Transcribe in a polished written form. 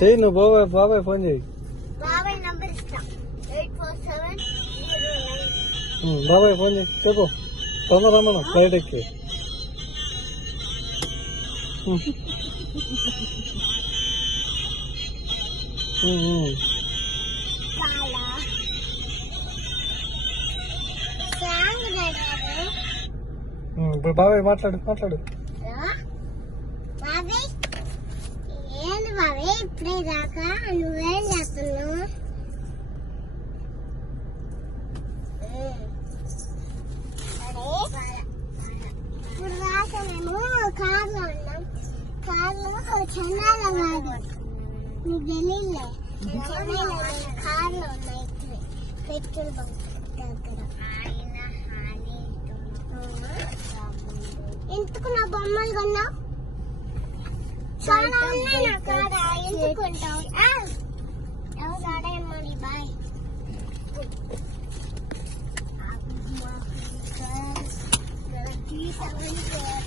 చెయ్యి నువ్వు బాబాయ్ ఫోన్ చేయి. బాబాయ్ నంబర్ ఇస్తా 847009. బాబాయ్ ఫోన్ చేయి చెప్పు. తొందర రమ్మను ఫ్లైట్ ఎక్కి. ఇప్పుడు బాబాయ్ మాట్లాడు. బాబాయ్ ఏంటి బాబాయ్ ఇప్పుడే దాకా నువ్వేం చేస్తున్నావు? ఇప్పుడు దాకా మేము కార్లో ఉన్నాం. కార్లో చెన్నైలో కాదు, నీకు తెలియలే. చెన్నైలో కార్లో ఉన్నాయి పెట్రోల్ బంక్ దగ్గర. ఎందుకు నా బొమ్మలు కొన్నావు? చాలా ఉన్నాయి నా కాడ, ఎందుకు కొంటావు? సరే మరి బాయ్.